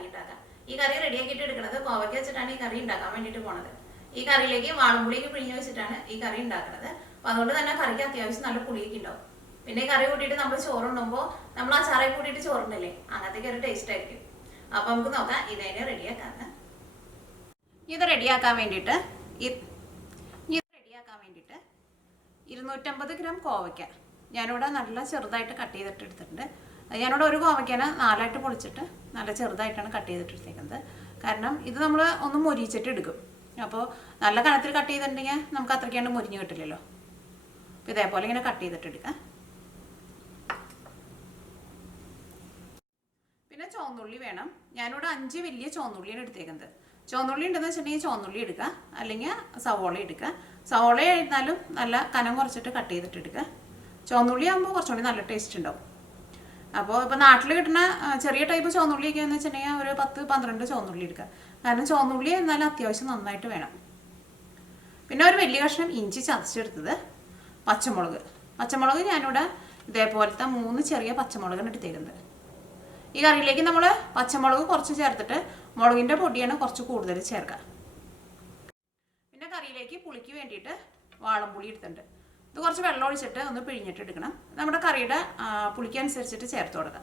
കറി ഉണ്ടാക്കാം. ഈ കറി റെഡിയാക്കിയിട്ട് എടുക്കുന്നത് കോവയ്ക്ക വെച്ചിട്ടാണ് ഈ കറി ഉണ്ടാക്കാൻ വേണ്ടിയിട്ട് പോണത്. ഈ കറിയിലേക്ക് വാളംപുളിയൊക്കെ പിഴിഞ്ഞ് വെച്ചിട്ടാണ് ഈ കറി ഉണ്ടാക്കുന്നത്. അപ്പൊ അതുകൊണ്ട് തന്നെ കറിക്ക് അത്യാവശ്യം നല്ല പുളിയൊക്കെ ഉണ്ടാവും. പിന്നെ ഈ കറി കൂട്ടിയിട്ട് നമ്മൾ ചോറുണ്ടുമ്പോൾ നമ്മൾ അച്ചാറൊക്കെ കൂട്ടിയിട്ട് ചോറുണ്ടല്ലേ, അങ്ങനത്തേക്ക് ഒരു ടേസ്റ്റ് ആയിരിക്കും. അപ്പൊ നമുക്ക് നോക്കാം ഇതേനെ റെഡിയാക്കാന്ന്. ഇത് റെഡിയാക്കാൻ വേണ്ടിയിട്ട് 250 ഗ്രാം കോവയ്ക്ക ഞാനിവിടെ നല്ല ചെറുതായിട്ട് കട്ട് ചെയ്തിട്ട് എടുത്തിട്ടുണ്ട്. ഞാനിവിടെ ഒരു കോവയ്ക്കനെ 4ആയിട്ട് പൊളിച്ചിട്ട് നല്ല ചെറുതായിട്ടാണ് കട്ട് ചെയ്തിട്ട് എടുത്തേക്കുന്നത്. കാരണം ഇത് നമ്മൾ ഒന്ന് മൊരിച്ചിട്ട് എടുക്കും. അപ്പോൾ നല്ല കനത്തിൽ കട്ട് ചെയ്തിട്ടുണ്ടെങ്കിൽ നമുക്ക് അത്രയ്ക്കാണ്ട് മൊരിഞ്ഞ് കിട്ടില്ലല്ലോ. അപ്പോൾ ഇതേപോലെ ഇങ്ങനെ കട്ട് ചെയ്തിട്ട് എടുക്കാം. പിന്നെ ചുവന്നുള്ളി വേണം. ഞാനിവിടെ 5 വലിയ ചുവന്നുള്ളിയാണ് എടുത്തേക്കുന്നത്. ചുവന്നുള്ളി ഉണ്ടെന്ന് വെച്ചിട്ടുണ്ടെങ്കിൽ ചുവന്നുള്ളി എടുക്കുക, അല്ലെങ്കിൽ സവോള എടുക്കുക. സവോള ആയിരുന്നാലും നല്ല കനം കുറച്ചിട്ട് കട്ട് ചെയ്തിട്ട് എടുക്കുക. ചുവന്നുള്ളി ആകുമ്പോൾ കുറച്ചുകൂടി നല്ല ടേസ്റ്റ് ഉണ്ടാവും. അപ്പോൾ ഇപ്പോൾ നാട്ടിൽ കിട്ടുന്ന ചെറിയ ടൈപ്പ് ചുവന്നുള്ളിയൊക്കെ എന്ന് വെച്ചിട്ടുണ്ടെങ്കിൽ ഒരു 10-12 ചുവന്നുള്ളി എടുക്കുക. കാരണം ചുവന്നുള്ളി എന്നാലും അത്യാവശ്യം നന്നായിട്ട് വേണം. പിന്നെ ഒരു വലിയ കഷ്ണം ഇഞ്ചി ചതച്ചെടുത്തത്, പച്ചമുളക് ഞാനിവിടെ ഇതേപോലത്തെ 3 ചെറിയ പച്ചമുളകാണ് എടുത്തേക്കുന്നത്. ഈ കറിയിലേക്ക് നമ്മൾ പച്ചമുളക് കുറച്ച് ചേർത്തിട്ട് മുളകിൻ്റെ പൊടിയാണ് കുറച്ച് കൂടുതൽ ചേർക്കുക. പിന്നെ കറിയിലേക്ക് പുളിക്ക് വേണ്ടിയിട്ട് വാളംപുളി എടുത്തിട്ടുണ്ട്. ഇത് കുറച്ച് വെള്ളം ഒഴിച്ചിട്ട് ഒന്ന് പിഴിഞ്ഞിട്ട് എടുക്കണം. നമ്മുടെ കറിയുടെ പുളിക്കനുസരിച്ചിട്ട് ചേർത്ത് കൊടുക്കുക.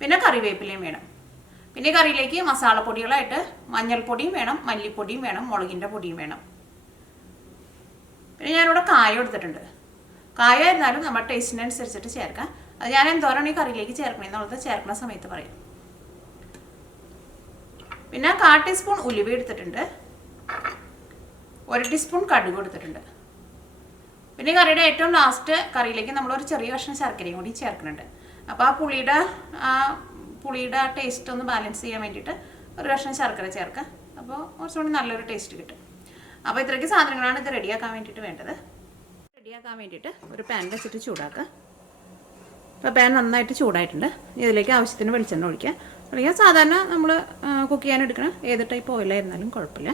പിന്നെ കറിവേപ്പിലയും വേണം. പിന്നെ കറിയിലേക്ക് മസാലപ്പൊടികളായിട്ട് മഞ്ഞൾപ്പൊടിയും വേണം, മല്ലിപ്പൊടിയും വേണം, മുളകിൻ്റെ പൊടിയും വേണം. പിന്നെ ഞാനിവിടെ കായം എടുത്തിട്ടുണ്ട്. കായം ആയിരുന്നാലും നമ്മുടെ ടേസ്റ്റിനനുസരിച്ചിട്ട് ചേർക്കാം. അത് ഞാൻ എന്തോരാണ് ഈ കറിയിലേക്ക് ചേർക്കണമെന്നുള്ളത് ചേർക്കുന്ന സമയത്ത് പറയാം. പിന്നെ 1/4 ടീസ്പൂൺ ഉലുവ എടുത്തിട്ടുണ്ട്. 1 ടീസ്പൂൺ കടുക് എടുത്തിട്ടുണ്ട്. പിന്നെ കറിയുടെ ഏറ്റവും ലാസ്റ്റ് കറിയിലേക്ക് നമ്മളൊരു ചെറിയ കഷ്ണം ശർക്കരയും കൂടി ചേർക്കുന്നുണ്ട്. അപ്പോൾ ആ പുളിയുടെ ടേസ്റ്റ് ഒന്ന് ബാലൻസ് ചെയ്യാൻ വേണ്ടിയിട്ട് ഒരു കഷ്ണം ശർക്കര ചേർക്കുക. അപ്പോൾ കുറച്ചുകൂടി നല്ലൊരു ടേസ്റ്റ് കിട്ടും. അപ്പോൾ ഇത്രയ്ക്ക് സാധനങ്ങളാണ് ഇത് റെഡിയാക്കാൻ വേണ്ടിയിട്ട് വേണ്ടത്. റെഡിയാക്കാൻ വേണ്ടിയിട്ട് ഒരു പാൻ വെച്ചിട്ട് ചൂടാക്കുക. അപ്പോൾ പാൻ നന്നായിട്ട് ചൂടായിട്ടുണ്ട്. ഇതിലേക്ക് ആവശ്യത്തിന് വെളിച്ചെണ്ണ ഒഴിക്കുക. അല്ലെങ്കിൽ സാധാരണ നമ്മൾ കുക്ക് ചെയ്യാൻ എടുക്കണം ഏത് ടൈപ്പ് ഓയിലായിരുന്നാലും കുഴപ്പമില്ല.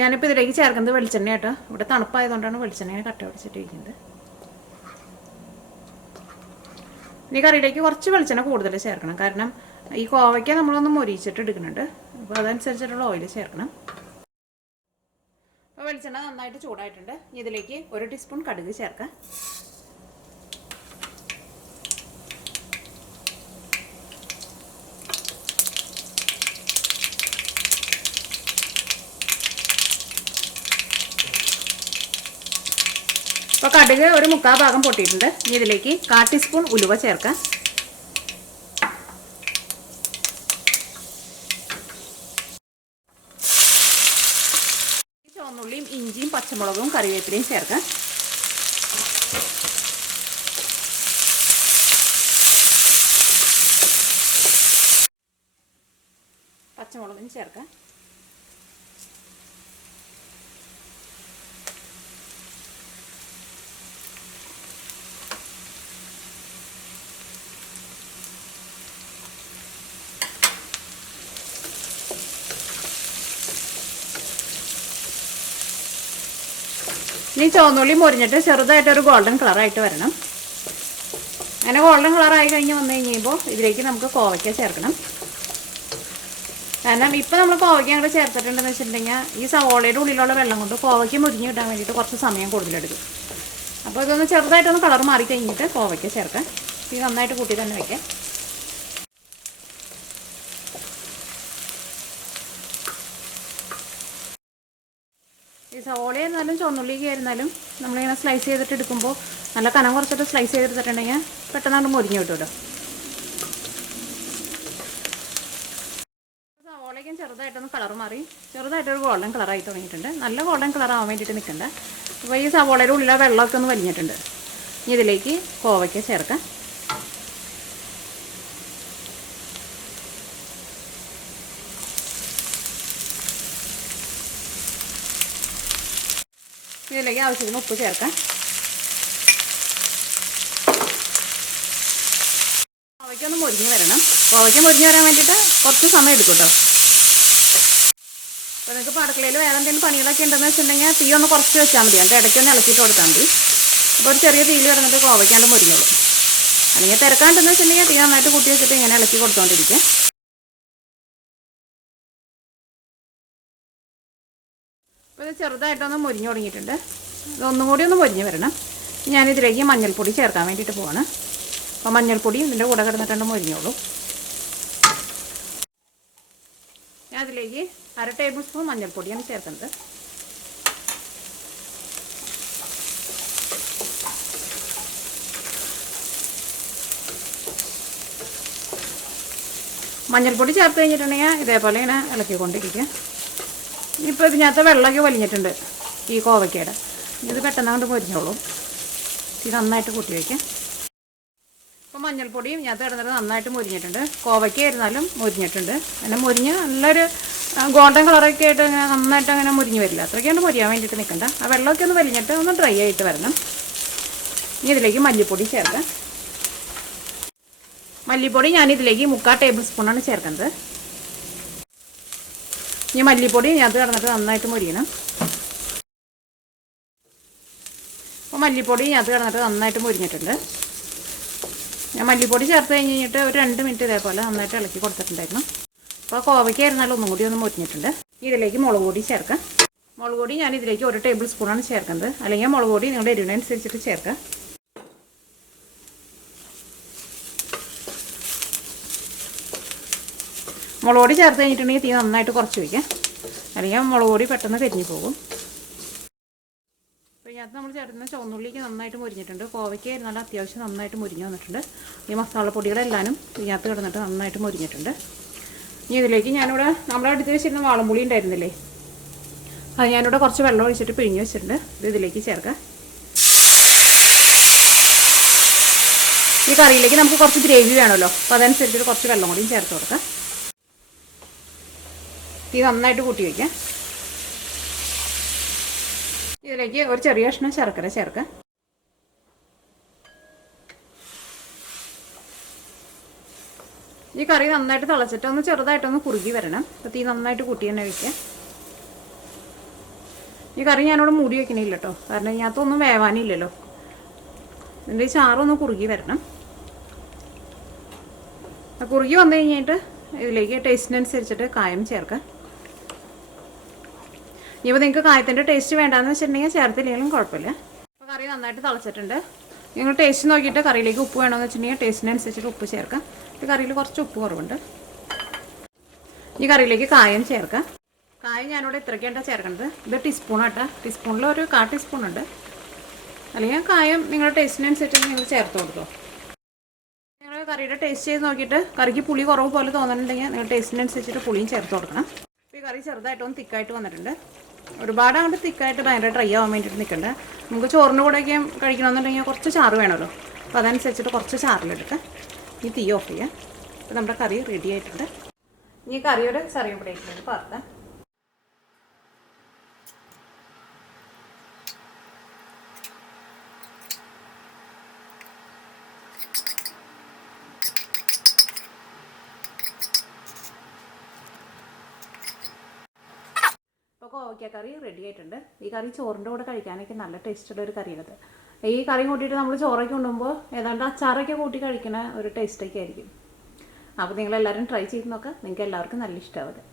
ഞാനിപ്പോൾ ഇതിലേക്ക് ചേർക്കുന്നത് വെളിച്ചെണ്ണയാട്ടോ. ഇവിടെ തണുപ്പായതുകൊണ്ടാണ് വെളിച്ചെണ്ണയെ കട്ട പിടിച്ചിട്ടിരിക്കുന്നത്. ഇനി കറിയിലേക്ക് കുറച്ച് വെളിച്ചെണ്ണ കൂടുതൽ ചേർക്കണം. കാരണം ഈ കോവയ്ക്ക നമ്മളൊന്ന് മൊരിച്ചിട്ട് എടുക്കുന്നുണ്ട്. അപ്പോൾ അതനുസരിച്ചിട്ടുള്ള ഓയിൽ ചേർക്കണം. അപ്പോൾ വെളിച്ചെണ്ണ നന്നായിട്ട് ചൂടായിട്ടുണ്ട്. ഇതിലേക്ക് 1 ടീസ്പൂൺ കടുക് ചേർക്കാം. അപ്പോൾ കടുക് ഒരു 3/4 ഭാഗം പൊട്ടിയിട്ടുണ്ട്. ഇതിലേക്ക് 1/4 ടീസ്പൂൺ ഉലുവ ചേർക്കാം. ചുവന്നുള്ളിയും ഇഞ്ചിയും പച്ചമുളകും കറിവേപ്പിലയും ചേർക്കാം. പച്ചമുളകിന് ചേർക്കാം. ഇനി ചുവന്നുള്ളി മൊരിഞ്ഞിട്ട് ചെറുതായിട്ടൊരു ഗോൾഡൻ കളറായിട്ട് വരണം. അങ്ങനെ ഗോൾഡൻ കളറായി വന്നു കഴിയുമ്പോൾ ഇതിലേക്ക് നമുക്ക് കോവയ്ക്ക ചേർക്കണം. കാരണം ഇപ്പം നമ്മൾ കോവയ്ക്ക അങ്ങോട്ട് ചേർത്തിട്ടുണ്ടെന്ന് വെച്ചിട്ടുണ്ടെങ്കിൽ ഈ സവോളയുടെ ഉള്ളിലുള്ള വെള്ളം കൊണ്ട് കോവയ്ക്ക മുരിഞ്ഞ് കിട്ടാൻ വേണ്ടിയിട്ട് കുറച്ച് സമയം കൂടുതലെടുക്കും. അപ്പോൾ ഇതൊന്ന് ചെറുതായിട്ടൊന്ന് കളർ മാറി കഴിഞ്ഞിട്ട് കോവയ്ക്ക ചേർക്കാം. ഇത് നന്നായിട്ട് കൂട്ടി തന്നെ വയ്ക്കാം. ഈ സവോള ആയിരുന്നാലും ചുവന്നുള്ളിക്ക് ആയിരുന്നാലും നമ്മളിങ്ങനെ സ്ലൈസ് ചെയ്തിട്ട് എടുക്കുമ്പോൾ നല്ല കനം കുറച്ചിട്ട് സ്ലൈസ് ചെയ്തെടുത്തിട്ടുണ്ടെങ്കിൽ പെട്ടെന്ന് മുരിഞ്ഞ് കിട്ടുമല്ലോ. സവോളയ്ക്കും ചെറുതായിട്ടൊന്ന് കളർ മാറി ചെറുതായിട്ടൊരു ഗോൾഡൻ കളറായി തുടങ്ങിയിട്ടുണ്ട്. നല്ല ഗോൾഡൻ കളർ ആവാൻ വേണ്ടിയിട്ട് നിൽക്കണ്ട. അപ്പോൾ ഈ സവോളയുടെ ഉള്ളിലെ വെള്ളമൊക്കെ ഒന്ന് വലിഞ്ഞിട്ടുണ്ട്. ഇതിലേക്ക് കോവയ്ക്ക ചേർക്കാം. ഇതിലേക്ക് ആവശ്യത്തിന് ഉപ്പ് ചേർക്കാം. കോവയ്ക്കൊന്ന് മൊരിഞ്ഞ് വരണം. കോവയ്ക്ക മൊരിഞ്ഞ് വരാൻ വേണ്ടിയിട്ട് കുറച്ച് സമയം എടുക്കും കേട്ടോ. അപ്പോൾ നിങ്ങൾക്ക് അടുക്കളയിൽ വേറെ എന്തെങ്കിലും പണികളൊക്കെ ഉണ്ടെന്ന് വെച്ചിട്ടുണ്ടെങ്കിൽ തീ ഒന്ന് കുറച്ച് വെച്ചാൽ മതി. അതിൻ്റെ ഇടയ്ക്കൊന്ന് ഇളക്കിയിട്ട് കൊടുത്താൽ മതി. അപ്പോൾ ഒരു ചെറിയ തീയിൽ കിടന്നിട്ട് കോവയ്ക്കാണ്ട് മുരിഞ്ഞോളൂ. അല്ലെങ്കിൽ തിരക്കാണ്ടെന്ന് വെച്ചിട്ടുണ്ടെങ്കിൽ തീ നന്നായിട്ട് കൂട്ടി വെച്ചിട്ട് ഇങ്ങനെ ഇളക്കി കൊടുത്തുകൊണ്ടിരിക്കുക. അപ്പോൾ ഇത് ചെറുതായിട്ടൊന്ന് മുരിഞ്ഞു തുടങ്ങിയിട്ടുണ്ട്. ഇതൊന്നും കൂടി ഒന്ന് മുരിഞ്ഞ് വരണം. ഞാനിതിലേക്ക് മഞ്ഞൾപ്പൊടി ചേർക്കാൻ വേണ്ടിയിട്ട് പോവാണ്. അപ്പോൾ മഞ്ഞൾപ്പൊടി ഇതിൻ്റെ കൂടെ കിടന്നിട്ടുണ്ട് മുരിഞ്ഞോളൂ. ഞാൻ അതിലേക്ക് 1/2 ടേബിൾ സ്പൂൺ മഞ്ഞൾപ്പൊടിയാണ് ചേർക്കുന്നത്. മഞ്ഞൾപ്പൊടി ചേർത്ത് കഴിഞ്ഞിട്ടുണ്ടെങ്കിൽ ഇതേപോലെ ഇങ്ങനെ ഇളക്കിക്കൊണ്ടിരിക്കുക. ഇപ്പോൾ ഇതിനകത്ത് വെള്ളമൊക്കെ വലിഞ്ഞിട്ടുണ്ട് ഈ കോവയ്ക്കയുടെ. ഇത് പെട്ടെന്ന് കൊണ്ട് പൊരിഞ്ഞോളും. ഇത് നന്നായിട്ട് കൂട്ടി വയ്ക്കാം. ഇപ്പോൾ മഞ്ഞൾപ്പൊടിയും ഇതിനകത്ത് കിടന്നിട്ട് നന്നായിട്ട് മുരിഞ്ഞിട്ടുണ്ട്. കോവയ്ക്ക ആയിരുന്നാലും മുരിഞ്ഞിട്ടുണ്ട്. അങ്ങനെ മുരിഞ്ഞ് നല്ലൊരു ഗോൾഡൻ കളറൊക്കെ ആയിട്ട് ഇങ്ങനെ നന്നായിട്ട് അങ്ങനെ മുരിഞ്ഞ് വരില്ല. അത്രയ്ക്കാണ്ട് മുരിയാൻ വേണ്ടിയിട്ട് നിൽക്കണ്ട. ആ വെള്ളമൊക്കെ ഒന്ന് വലിഞ്ഞിട്ട് ഒന്ന് ഡ്രൈ ആയിട്ട് വരണം. ഇനി ഇതിലേക്ക് മല്ലിപ്പൊടി ചേർക്കാം. മല്ലിപ്പൊടി ഞാനിതിലേക്ക് 3/4 ടേബിൾ സ്പൂണാണ് ചേർക്കുന്നത്. ഇനി മല്ലിപ്പൊടി ഇതിനകത്ത് കിടന്നിട്ട് നന്നായിട്ട് മുരിയണം. അപ്പോൾ മല്ലിപ്പൊടി ഇതിനകത്ത് കിടന്നിട്ട് നന്നായിട്ട് മുരിഞ്ഞിട്ടുണ്ട്. ഞാൻ മല്ലിപ്പൊടി ചേർത്ത് കഴിഞ്ഞിട്ട് ഒരു 2 മിനിറ്റ് ഇതേപോലെ നന്നായിട്ട് ഇളക്കി കൊടുത്തിട്ടുണ്ടായിരുന്നു. അപ്പോൾ കോവയ്ക്കായിരുന്നാലും ഒന്നും കൂടി ഒന്ന് മുരിഞ്ഞിട്ടുണ്ട്. ഇതിലേക്ക് മുളക് പൊടി ചേർക്കാം. മുളക് പൊടി ഞാൻ ഇതിലേക്ക് 1 ടേബിൾ സ്പൂണാണ് ചേർക്കുന്നത്. അല്ലെങ്കിൽ മുളക് പൊടി നിങ്ങളുടെ എരിവിനനുസരിച്ചിട്ട് ചേർക്കാം. മുളക് പൊടി ചേർത്ത് കഴിഞ്ഞിട്ടുണ്ടെങ്കിൽ തീ നന്നായിട്ട് കുറച്ച് വയ്ക്കാം. അല്ലെങ്കിൽ മുളക് പൊടി പെട്ടെന്ന് കരിഞ്ഞു പോകും. അപ്പോൾ ഇതിനകത്ത് നമ്മൾ ചേർക്കുന്ന ചുവന്നുള്ളിക്ക് നന്നായിട്ട് മുരിഞ്ഞിട്ടുണ്ട്. കോവയ്ക്കായിരുന്നാലും അത്യാവശ്യം നന്നായിട്ട് മുരിഞ്ഞ് വന്നിട്ടുണ്ട്. ഈ മസാലപ്പൊടികളെല്ലാനും ഇതിനകത്ത് കിടന്നിട്ട് നന്നായിട്ട് മുരിഞ്ഞിട്ടുണ്ട്. ഇനി ഇതിലേക്ക് ഞാനിവിടെ നമ്മുടെ അടുത്ത് വെച്ചിരുന്ന വാളംപുളി ഉണ്ടായിരുന്നില്ലേ, അത് ഞാനിവിടെ കുറച്ച് വെള്ളം ഒഴിച്ചിട്ട് പിഴിഞ്ഞ് വെച്ചിട്ടുണ്ട്. ഇത് ഇതിലേക്ക് ചേർക്കാം. ഈ കറിയിലേക്ക് നമുക്ക് കുറച്ച് ഗ്രേവി വേണമല്ലോ, അപ്പോൾ അതനുസരിച്ചിട്ട് കുറച്ച് വെള്ളം കൂടിയും ചേർത്ത് കൊടുക്കാം. ഇത് നന്നായിട്ട് കൂട്ടി വയ്ക്കാം. ഇതിലേക്ക് ഒരു ചെറിയ കഷ്ണം ശർക്കര ചേർക്കാം. ഈ കറി നന്നായിട്ട് തിളച്ചിട്ട് ഒന്ന് ചെറുതായിട്ടൊന്ന് കുറുകി വരണം. അപ്പോൾ തീ നന്നായിട്ട് കൂട്ടി തന്നെ വയ്ക്കാം. ഈ കറി ഞാനിവിടെ മൂടി വയ്ക്കണില്ല കേട്ടോ, കാരണം ഇതിനകത്തൊന്നും വേവാനില്ലല്ലോ. ഇതിൻ്റെ ഈ ചാറൊന്ന് കുറുകി വരണം. കുറുകി വന്നു കഴിഞ്ഞിട്ട് ഇതിലേക്ക് ടേസ്റ്റിനനുസരിച്ചിട്ട് കായം ചേർക്കാം. ഇനിയിപ്പോൾ നിങ്ങൾക്ക് കായത്തിൻ്റെ ടേസ്റ്റ് വേണ്ടാന്ന് വെച്ചിട്ടുണ്ടെങ്കിൽ ചേർത്തില്ലെങ്കിലും കുഴപ്പമില്ല. അപ്പോൾ കറി നന്നായിട്ട് തിളച്ചിട്ടുണ്ട്. നിങ്ങൾ ടേസ്റ്റ് നോക്കിയിട്ട് കറിയിലേക്ക് ഉപ്പ് വേണമെന്ന് വെച്ചിട്ടുണ്ടെങ്കിൽ ടേസ്റ്റിനനുസരിച്ചിട്ട് ഉപ്പ് ചേർക്കാം. ഈ കറിയിൽ കുറച്ച് ഉപ്പ് കുറവുണ്ട്. ഈ കറിയിലേക്ക് കായം ചേർക്കാം. കായം ഞാനിവിടെ ഇത്രയ്ക്കാണ് ചേർക്കുന്നത്. ഇത് ടീസ്പൂണാട്ടോ. ടീസ്പൂണിൽ ഒരു 1/4 ടീസ്പൂൺ ഉണ്ട്. അല്ലെങ്കിൽ കായം നിങ്ങളുടെ ടേസ്റ്റിനനുസരിച്ച് നിങ്ങൾ ചേർത്ത് കൊടുത്തോ. നിങ്ങൾ കറിയുടെ ടേസ്റ്റ് ചെയ്ത് നോക്കിയിട്ട് കറിക്ക് പുളി കുറവ് പോലെ തോന്നുന്നുണ്ടെങ്കിൽ നിങ്ങൾ ടേസ്റ്റിനനുസരിച്ചിട്ട് പുളിയും ചേർത്ത് കൊടുക്കണം. ഈ കറി ചെറുതായിട്ടൊന്ന് തിക്കായിട്ട് വന്നിട്ടുണ്ട്. ഒരുപാട് അങ്ങോട്ട് തിക്കായിട്ട് ഭയങ്കര ഡ്രൈ ആവാൻ വേണ്ടിയിട്ട് നിൽക്കണ്ട. നമുക്ക് ചോറിൻ്റെ കൂടെയൊക്കെ കഴിക്കണമെന്നുണ്ടെങ്കിൽ കുറച്ച് ചാറ് വേണമല്ലോ, അപ്പോൾ അതനുസരിച്ചിട്ട് കുറച്ച് ചാറിലെടുക്കാം. ഈ തീ ഓഫ് ചെയ്യാം. അപ്പോൾ നമ്മുടെ കറി റെഡി ആയിട്ടുണ്ട്. ഇനി കറിയുടെ ചെറിയ പ്ലേറ്റിലേക്ക് പാർക്കാം. അപ്പോൾ കോവയ്ക്ക കറി റെഡി ആയിട്ടുണ്ട്. ഈ കറി ചോറിൻ്റെ കൂടെ കഴിക്കാനൊക്കെ നല്ല ടേസ്റ്റുള്ളൊരു കറിയാണിത്. ഈ കറി കൂട്ടിയിട്ട് നമ്മൾ ചോറൊക്കെ കൊണ്ടുപോകുമ്പോൾ ഏതാണ്ട് അച്ചാറൊക്കെ കൂട്ടി കഴിക്കണ ഒരു ടേസ്റ്റൊക്കെ ആയിരിക്കും. അപ്പോൾ നിങ്ങളെല്ലാവരും ട്രൈ ചെയ്ത് നോക്കാം. നിങ്ങൾക്ക് എല്ലാവർക്കും നല്ല ഇഷ്ടമാവും.